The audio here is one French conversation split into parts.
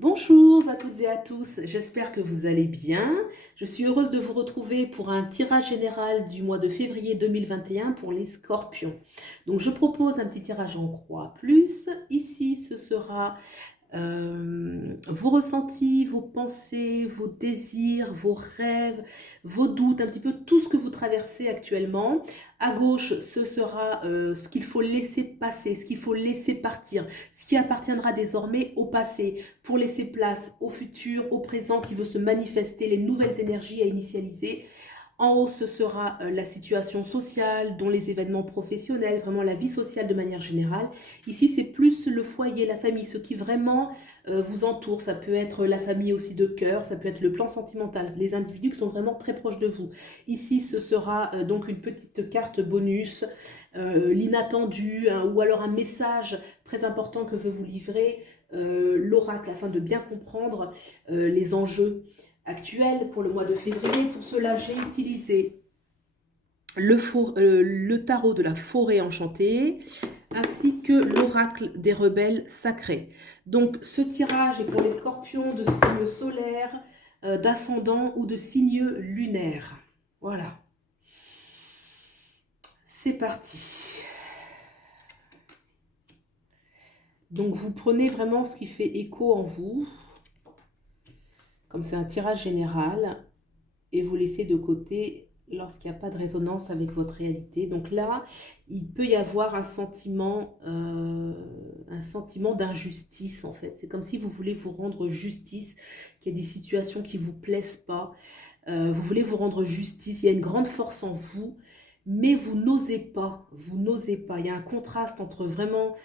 Bonjour à toutes et à tous, j'espère que vous allez bien. Je suis heureuse de vous retrouver pour un tirage général du mois de février 2021 pour les scorpions. Donc je propose un petit tirage en croix plus. Ici ce sera vos ressentis, vos pensées, vos désirs, vos rêves, vos doutes, un petit peu tout ce que vous traversez actuellement. À gauche, ce sera ce qu'il faut laisser passer, ce qu'il faut laisser partir, ce qui appartiendra désormais au passé, pour laisser place au futur, au présent qui veut se manifester, les nouvelles énergies à initialiser. En haut, ce sera la situation sociale, dont les événements professionnels, vraiment la vie sociale de manière générale. Ici, c'est plus le foyer, la famille, ce qui vraiment vous entoure. Ça peut être la famille aussi de cœur, ça peut être le plan sentimental, les individus qui sont vraiment très proches de vous. Ici, ce sera donc une petite carte bonus, l'inattendu, hein, ou alors un message très important que veut vous livrer l'oracle, afin de bien comprendre les enjeux actuel pour le mois de février. Pour cela, j'ai utilisé le tarot de la forêt enchantée ainsi que l'oracle des rebelles sacrés. Donc ce tirage est pour les scorpions de signe solaire, d'ascendant ou de signe lunaire. Voilà, c'est parti. Donc vous prenez vraiment ce qui fait écho en vous, comme c'est un tirage général, et vous laissez de côté lorsqu'il n'y a pas de résonance avec votre réalité. Donc là, il peut y avoir un sentiment d'injustice en fait. C'est comme si vous voulez vous rendre justice, qu'il y a des situations qui ne vous plaisent pas. Vous voulez vous rendre justice, il y a une grande force en vous, mais vous n'osez pas, vous n'osez pas. Il y a un contraste entre vraiment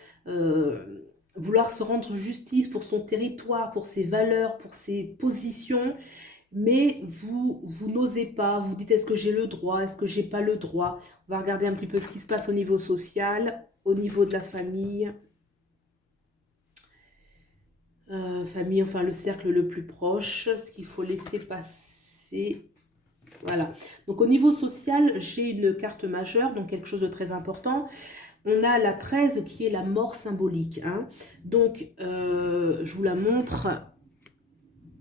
vouloir se rendre justice pour son territoire, pour ses valeurs, pour ses positions, mais vous n'osez pas, vous dites est-ce que j'ai le droit, est-ce que j'ai pas le droit. On va regarder un petit peu ce qui se passe au niveau social, au niveau de la famille. Famille, enfin le cercle le plus proche, ce qu'il faut laisser passer. Voilà. Donc au niveau social, j'ai une carte majeure, donc quelque chose de très important. On a la 13 qui est la mort symbolique, hein. Donc je vous la montre.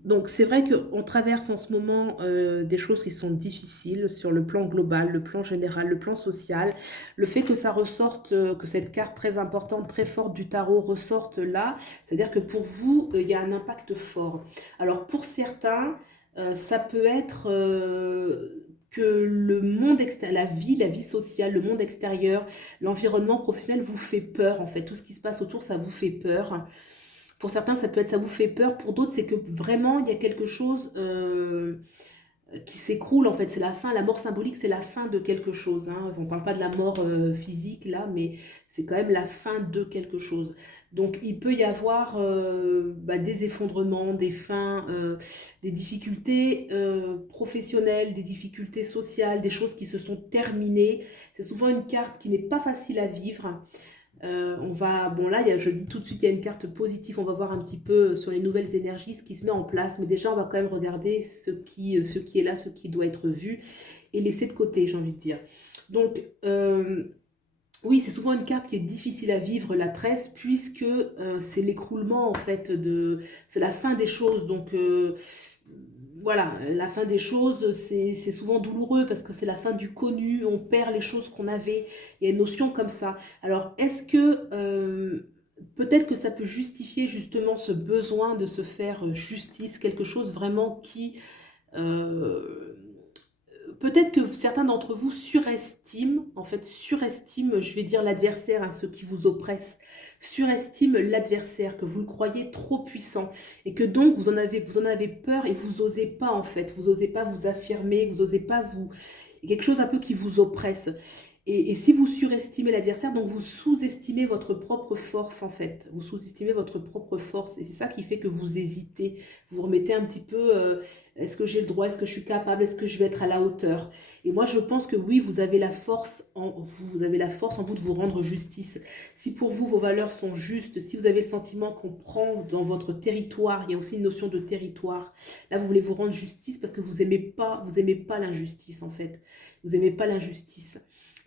Donc c'est vrai qu'on traverse en ce moment des choses qui sont difficiles sur le plan global, le plan général, le plan social. Le fait que ça ressorte, que cette carte très importante, très forte du tarot ressorte là, c'est-à-dire que pour vous, il y a un impact fort. Alors pour certains, ça peut être que le monde extérieur, la vie sociale, le monde extérieur, l'environnement professionnel vous fait peur en fait. Tout ce qui se passe autour, ça vous fait peur. Pour certains, ça peut être ça vous fait peur. Pour d'autres, c'est que vraiment, il y a quelque chose qui s'écroule en fait. C'est la fin, la mort symbolique, c'est la fin de quelque chose, hein. On ne parle pas de la mort physique là, mais c'est quand même la fin de quelque chose. Donc il peut y avoir des effondrements, des fins, des difficultés professionnelles, des difficultés sociales, des choses qui se sont terminées. C'est souvent une carte qui n'est pas facile à vivre. Bon là, je dis tout de suite, il y a une carte positive, on va voir un petit peu sur les nouvelles énergies, ce qui se met en place, mais déjà on va quand même regarder ce qui est là, ce qui doit être vu, et laisser de côté, j'ai envie de dire. Donc, oui, c'est souvent une carte qui est difficile à vivre, la 13, puisque c'est l'écroulement en fait, c'est la fin des choses, donc voilà, la fin des choses, c'est souvent douloureux parce que c'est la fin du connu, on perd les choses qu'on avait, il y a une notion comme ça. Alors, est-ce que peut-être que ça peut justifier justement ce besoin de se faire justice, quelque chose vraiment qui euh, peut-être que certains d'entre vous surestiment, en fait, surestiment, je vais dire l'adversaire, hein, ceux qui vous oppressent, surestiment l'adversaire, que vous le croyez trop puissant, et que donc vous en avez peur et vous osez pas, en fait, vous osez pas vous affirmer, vous osez pas vous... Il y a quelque chose un peu qui vous oppresse. Et si vous surestimez l'adversaire, donc vous sous-estimez votre propre force en fait. Vous sous-estimez votre propre force. Et c'est ça qui fait que vous hésitez. Vous remettez un petit peu, est-ce que j'ai le droit, est-ce que je suis capable, est-ce que je vais être à la hauteur? Et moi je pense que oui, vous avez la force en vous. Vous avez la force en vous de vous rendre justice. Si pour vous, vos valeurs sont justes, si vous avez le sentiment qu'on prend dans votre territoire, il y a aussi une notion de territoire. Là, vous voulez vous rendre justice parce que vous aimez pas l'injustice en fait. Vous aimez pas l'injustice.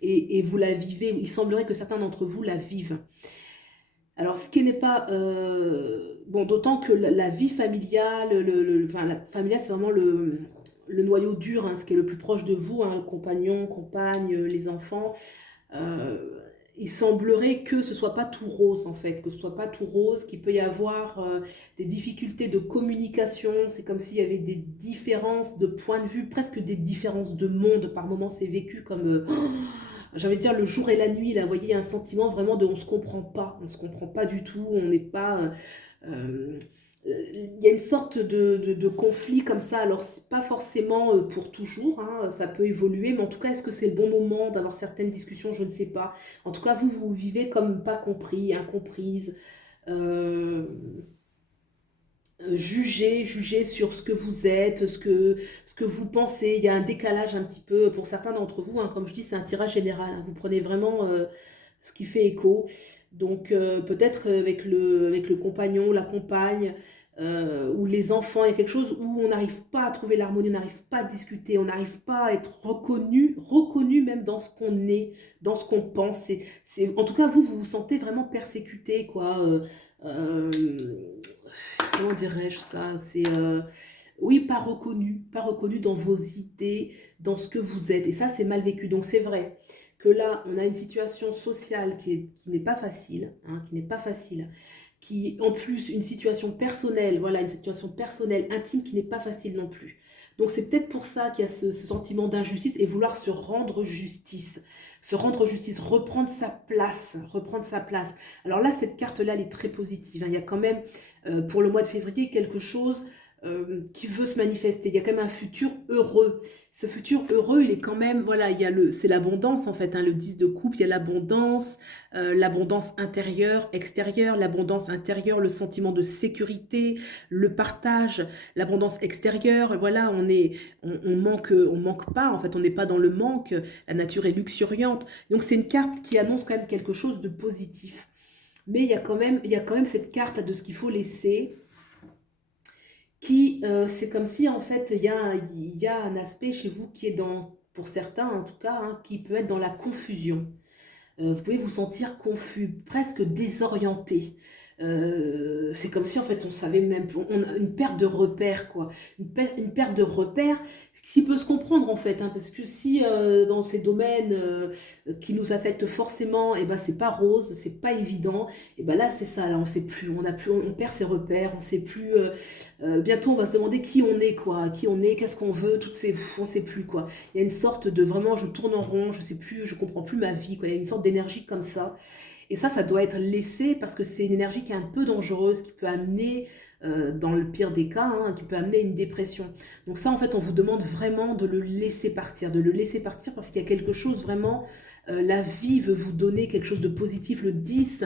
Et vous la vivez, il semblerait que certains d'entre vous la vivent. Alors, ce qui n'est pas... bon, d'autant que la vie familiale, enfin, la familiale, c'est vraiment le noyau dur, hein, ce qui est le plus proche de vous, hein, le compagnon, compagne, les enfants. Euh, il semblerait que ce soit pas tout rose en fait, que ce soit pas tout rose, qu'il peut y avoir des difficultés de communication. C'est comme s'il y avait des différences de point de vue, presque des différences de monde. Par moments, c'est vécu comme, j'ai envie de dire, le jour et la nuit. Là, vous voyez, il y a un sentiment vraiment de on se comprend pas du tout, on n'est pas. Euh, il y a une sorte de conflit comme ça, alors c'est pas forcément pour toujours, hein, ça peut évoluer, mais en tout cas, est-ce que c'est le bon moment d'avoir certaines discussions? Je ne sais pas. En tout cas, vous vivez comme pas compris, incomprise, euh, jugé sur ce que vous êtes, ce que vous pensez. Il y a un décalage un petit peu pour certains d'entre vous, hein, comme je dis, c'est un tirage général, hein, vous prenez vraiment ce qui fait écho. Donc peut-être avec le compagnon, la compagne, ou les enfants, il y a quelque chose où on n'arrive pas à trouver l'harmonie, on n'arrive pas à discuter, on n'arrive pas à être reconnu même dans ce qu'on est, dans ce qu'on pense. En tout cas, vous vous sentez vraiment persécuté, quoi. Euh, comment dirais-je ça? Oui, pas reconnu dans vos idées, dans ce que vous êtes. Et ça, c'est mal vécu. Donc c'est vrai que là, on a une situation sociale qui n'est pas facile, hein, qui n'est pas facile, qui en plus une situation personnelle, voilà, une situation personnelle, intime qui n'est pas facile non plus. Donc c'est peut-être pour ça qu'il y a ce sentiment d'injustice et vouloir se rendre justice, reprendre sa place, reprendre sa place. Alors là, cette carte-là, elle est très positive, hein. Il y a quand même, pour le mois de février, quelque chose qui veut se manifester. Il y a quand même un futur heureux. Ce futur heureux, il est quand même, voilà, c'est l'abondance en fait, hein, le 10 de coupe, il y a l'abondance intérieure, extérieure, l'abondance intérieure, le sentiment de sécurité, le partage, l'abondance extérieure, voilà, on manque pas, en fait, on n'est pas dans le manque, la nature est luxuriante. Donc c'est une carte qui annonce quand même quelque chose de positif. Mais il y a quand même cette carte de ce qu'il faut laisser c'est comme si en fait il y a un aspect chez vous qui est pour certains en tout cas, hein, qui peut être dans la confusion. Vous pouvez vous sentir confus, presque désorienté. C'est comme si en fait on savait même, on a une perte de repère quoi, une perte de repère, ce qui peut se comprendre en fait, hein, parce que si dans ces domaines qui nous affectent forcément, et ben c'est pas rose, c'est pas évident, et ben là c'est ça, là on sait plus, on perd ses repères, on sait plus, bientôt on va se demander qui on est quoi, qui on est, qu'est-ce qu'on veut, on sait plus quoi. Il y a une sorte de vraiment, je tourne en rond, je sais plus, je comprends plus ma vie, quoi. Il y a une sorte d'énergie comme ça. Et ça doit être laissé parce que c'est une énergie qui est un peu dangereuse, qui peut amener, dans le pire des cas, hein, qui peut amener une dépression. Donc ça, en fait, on vous demande vraiment de le laisser partir, de le laisser partir parce qu'il y a quelque chose vraiment, la vie veut vous donner quelque chose de positif. Le 10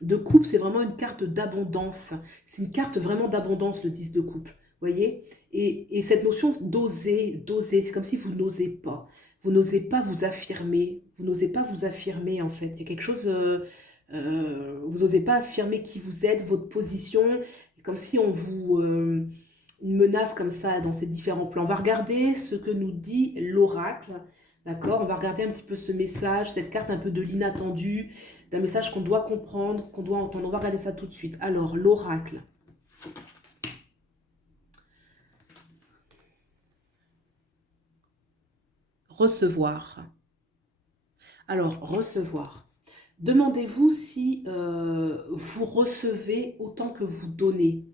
de coupe, c'est vraiment une carte d'abondance. C'est une carte vraiment d'abondance, le 10 de coupe. Voyez? Et cette notion d'oser, c'est comme si vous n'osez pas. Vous n'osez pas vous affirmer. Vous n'osez pas vous affirmer, en fait. Il y a quelque chose... vous n'osez pas affirmer qui vous êtes, votre position. C'est comme si on vous... une menace comme ça dans ces différents plans. On va regarder ce que nous dit l'oracle. D'accord? On va regarder un petit peu ce message, cette carte un peu de l'inattendu, d'un message qu'on doit comprendre, qu'on doit entendre. On va regarder ça tout de suite. Alors, l'oracle. Recevoir. Alors, recevoir. Demandez-vous si vous recevez autant que vous donnez.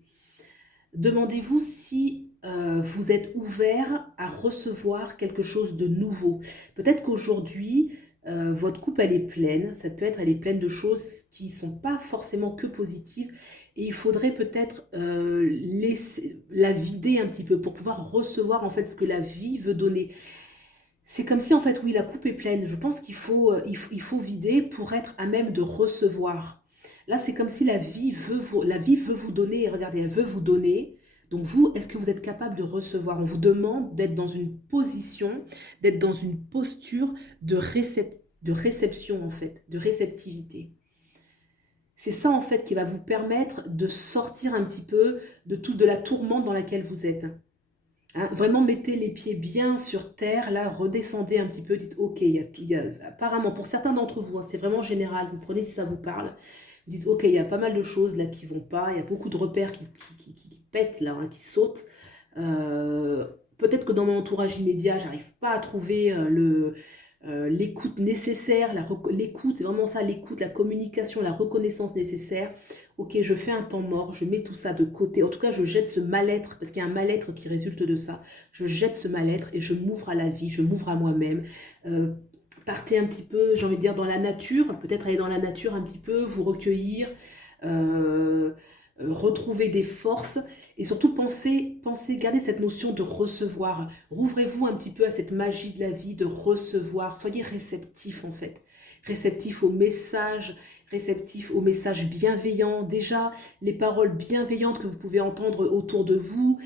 Demandez-vous si vous êtes ouvert à recevoir quelque chose de nouveau. Peut-être qu'aujourd'hui, votre coupe, elle est pleine. Ça peut être, elle est pleine de choses qui ne sont pas forcément que positives. Et il faudrait peut-être laisser la vider un petit peu pour pouvoir recevoir en fait ce que la vie veut donner. C'est comme si, en fait, oui, la coupe est pleine. Je pense il faut vider pour être à même de recevoir. Là, c'est comme si la vie veut vous donner. Et regardez, elle veut vous donner. Donc vous, est-ce que vous êtes capable de recevoir? On vous demande d'être dans une position, d'être dans une posture de réception, en fait, de réceptivité. C'est ça, en fait, qui va vous permettre de sortir un petit peu de la tourmente dans laquelle vous êtes. Hein, vraiment, mettez les pieds bien sur terre, là, redescendez un petit peu, dites, ok, apparemment, pour certains d'entre vous, hein, c'est vraiment général, vous prenez si ça vous parle, Vous dites, ok, il y a pas mal de choses là qui vont pas, il y a beaucoup de repères qui pètent là, hein, qui sautent. Peut-être que dans mon entourage immédiat, j'arrive pas à trouver l'écoute nécessaire. L'écoute, c'est vraiment ça, l'écoute, la communication, la reconnaissance nécessaire. Ok, je fais un temps mort, je mets tout ça de côté. En tout cas, je jette ce mal-être, parce qu'il y a un mal-être qui résulte de ça. Je jette ce mal-être et je m'ouvre à la vie, je m'ouvre à moi-même. Partez un petit peu, j'ai envie de dire, dans la nature, peut-être aller dans la nature un petit peu, vous recueillir, retrouver des forces et surtout pensez, gardez cette notion de recevoir. Rouvrez-vous un petit peu à cette magie de la vie, de recevoir. Soyez réceptif en fait, réceptif aux messages bienveillants. Déjà, les paroles bienveillantes que vous pouvez entendre autour de vous.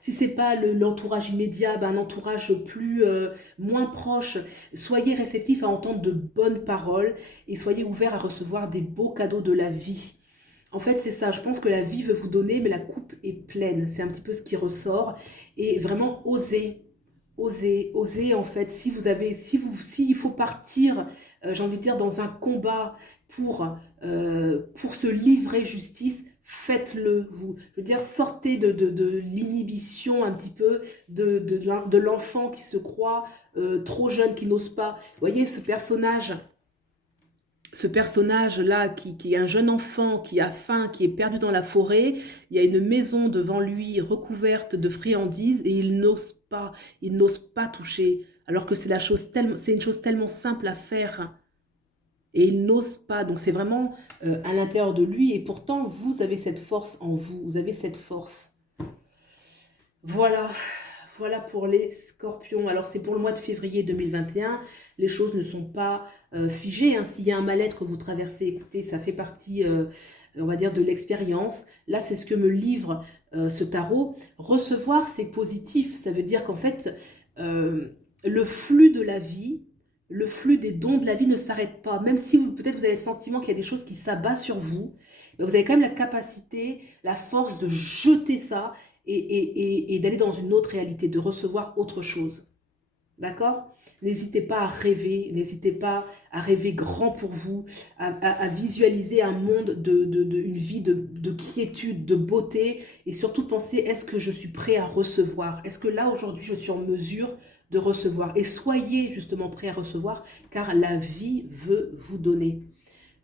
Si c'est pas l'entourage immédiat, ben, un entourage moins proche. Soyez réceptif à entendre de bonnes paroles et soyez ouvert à recevoir des beaux cadeaux de la vie. En fait, c'est ça. Je pense que la vie veut vous donner, mais la coupe est pleine. C'est un petit peu ce qui ressort. Et vraiment, osez, en fait. S'il faut partir, j'ai envie de dire, dans un combat pour se livrer justice, faites-le, vous. Je veux dire, sortez de l'inhibition un petit peu, de l'enfant qui se croit trop jeune, qui n'ose pas. Vous voyez, ce personnage-là, qui est un jeune enfant, qui a faim, qui est perdu dans la forêt, il y a une maison devant lui recouverte de friandises et il n'ose pas toucher, alors que c'est une chose tellement simple à faire et il n'ose pas. Donc c'est vraiment à l'intérieur de lui et pourtant vous avez cette force en vous, vous avez cette force. Voilà. Voilà pour les scorpions. Alors, c'est pour le mois de février 2021. Les choses ne sont pas figées, hein. S'il y a un mal-être que vous traversez, écoutez, ça fait partie, on va dire, de l'expérience. Là, c'est ce que me livre ce tarot. Recevoir, c'est positif. Ça veut dire qu'en fait, le flux de la vie, le flux des dons de la vie ne s'arrête pas. Même si peut-être vous avez le sentiment qu'il y a des choses qui s'abattent sur vous, mais vous avez quand même la capacité, la force de jeter ça et d'aller dans une autre réalité, de recevoir autre chose. D'accord? N'hésitez pas à rêver, n'hésitez pas à rêver grand pour vous, à visualiser un monde, une vie de quiétude, de beauté, et surtout pensez, est-ce que je suis prêt à recevoir? Est-ce que là, aujourd'hui, je suis en mesure de recevoir? Et soyez justement prêt à recevoir, car la vie veut vous donner.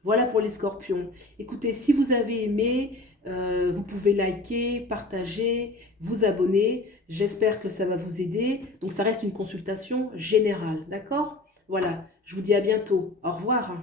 Voilà pour les scorpions. Écoutez, si vous avez aimé, vous pouvez liker, partager, vous abonner. J'espère que ça va vous aider. Donc, ça reste une consultation générale, d'accord? Voilà, je vous dis à bientôt. Au revoir.